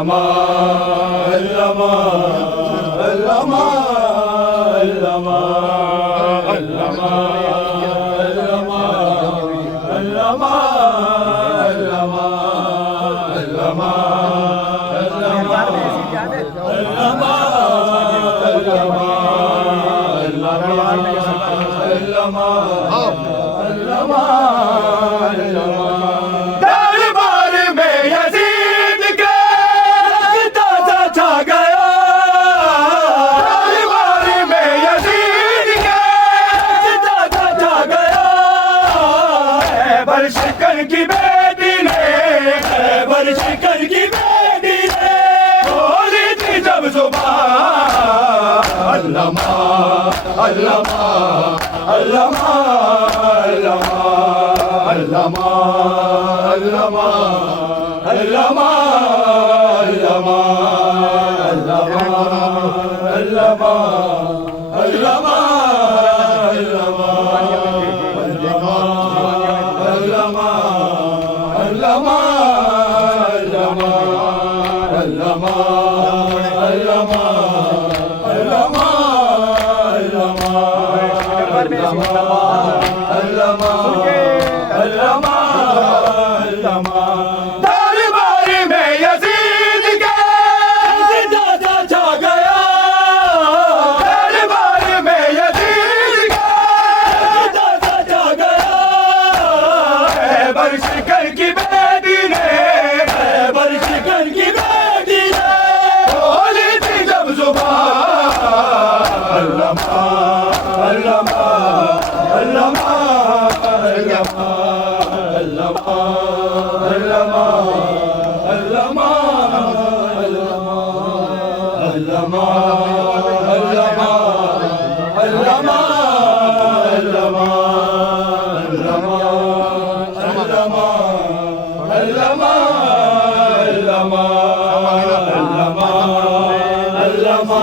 अल्लामा अल्लामा अल्लामा अल्लामा अल्लामा अल्लामा अल्लामा अल्लामा अल्लामा दरबार में यजीद के ताजा छा गया, दरबार में यजीद के ताजा छा गया। खैबर शिकन की बेटी ने, खैबर शिकन की बेटी ने बोली थी जब जुबान, अल्लामा अल्लामा अल्लामा अल्लामा अल्लामा अल्लामा अल्लामा अल्लामा अल्लामा अल्लामा अल्लामा अल्लामा अल्लामा अल्लामा अल्लामा अल्लामा अल्लामा अल्लामा अल्लामा। दरबार में यजीद के ताजा छा गया, दरबार में यजीद के ताजा छा गया। खैबर शिकन की बेटी ने, खैबर शिकन की बेटी ने बोली थी जब जुबान, अल्लामा अल्लामा अल्लामा अल्लामा अल्लामा अल्लामा अल्लामा अल्लामा अल्लामा अल्लामा अल्लामा अल्लामा अल्लामा अल्लामा अल्लामा अल्लामा अल्लामा